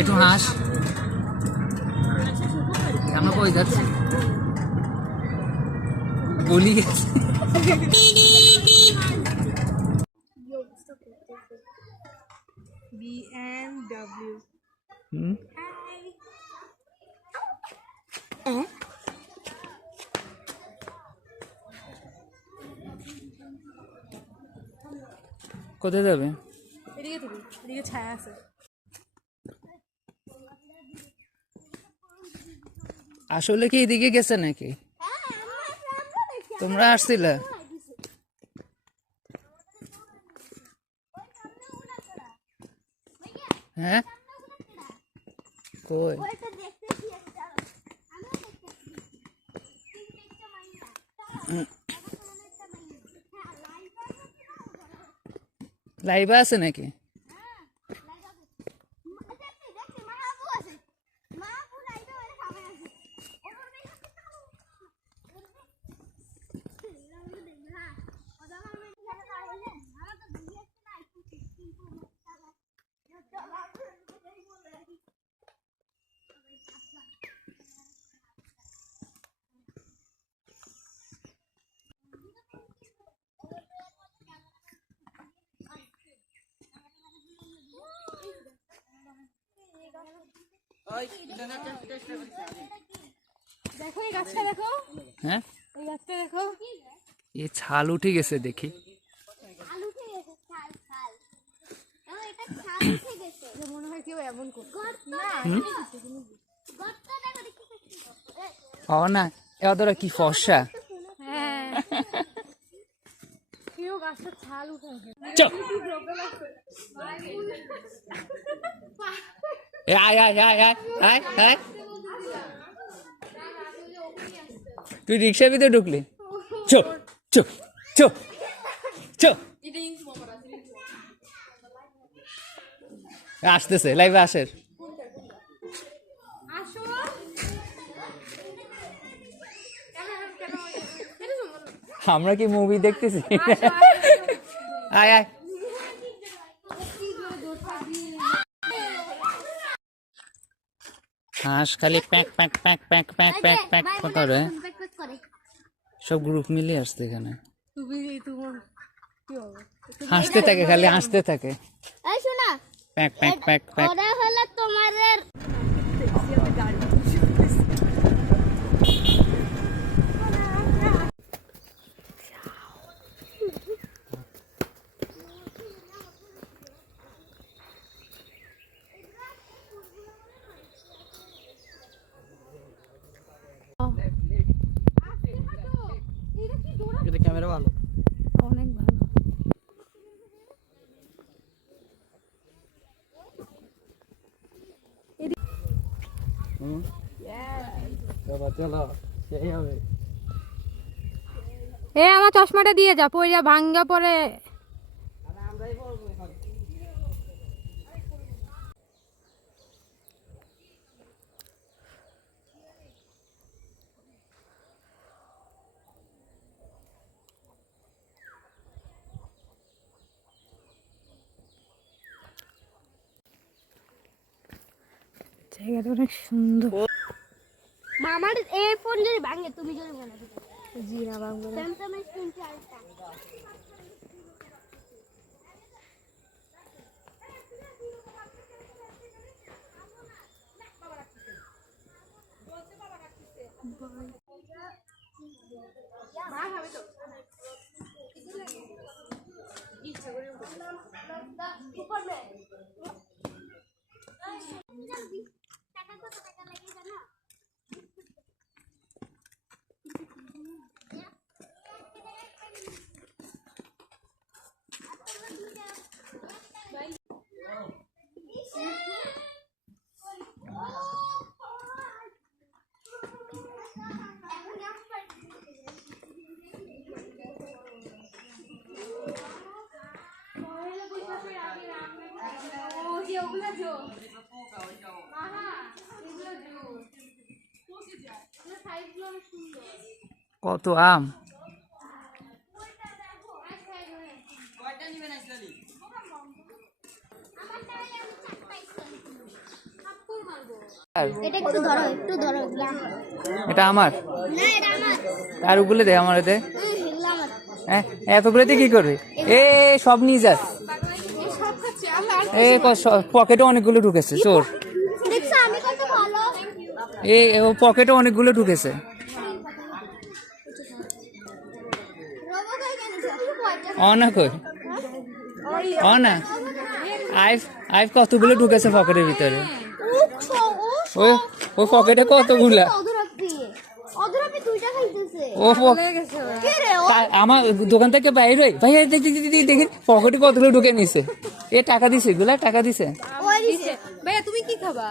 একটু হাস আমরা কই যাচ্ছি বলি BMW কোথায় যাবে? এদিকে তুমি, এদিকে ছায়া আছে। আসলে কি এদিকে গেছে নাকি? তোমরা আসছিলে? হ্যাঁ কই লাইভে আছে নাকি? দেখো এই গাছটা দেখো। হ্যাঁ এই গাছটা দেখো। এ ছাল উঠে গেছে দেখি। ছাল উঠে গেছে, ছাল ছাল। এটা ছাল উঠে গেছে। মনে হয় কেউ এমন করছে। না, গর্ত দেখো দেখি। ও না এরা কি ফর্সা। হ্যাঁ কেউ গাছটা ছাল উঠে চল আয় আয় আয় আয় আয় আয় তুই রিক্সার ভিতরে ঢুকলি চো চো চো চো আসতেছে লাইভে আসের আমরা কি মুভি দেখতেছি আয় আয় হাঁস খালি pack pack pack pack pack pack pack করে সব গ্রুপ মিলে আসছে এখানে হাসতে থাকে খালি হাসতে থাকে এই শোনা প্যাক প্যাক প্যাক প্যাক ওরা হলো তোমাদের ক্যামেরা ভালো অনেক ভালো। এ আমার চশমাটা দিয়ে যা পয়রা ভাঙ্গা পরে জায়গাটা অনেক সুন্দর। মামার এই ফোন যদি ভাঙে তুমি যদি মনে করো জি না ভাঙবো না। স্যামসাং এর স্ক্রিনটা আরেকটা টাকা কত টাকা লাগে জানো ওগুলা জো মাহা এগুলো জো কত আম। এটা একটু ধরো এটা আমার, না এটা আমার আর ওগুলো দে, আমার দে। হিল্লা আমার হ্যাঁ, এতগুলোতে কি করবে? এ সব নিয়ে যাস। এ পকেটে অনেকগুলো ঢুকেছে চোর। দেখছো আমি কত ভালো ও পকেটে অনেকগুলো ঢুকেছে। রোবো কই গেছে কয়টা অনা কই? অনা আইফ কতগুলো ঢুকেছে পকেটের ভিতরে। ওই ওই পকেটে কতগুলা। অধরাপি দুইটা খাইতেছে ও কে রে ও আমার দোকান থেকে বাইরে ভাই দেখি পকেটে কতগুলো ঢুকে নিছে। এ টাকা দিছে, এগুলা টাকা দিছে। ওই দিছে ভাইয়া তুমি কি খাবা?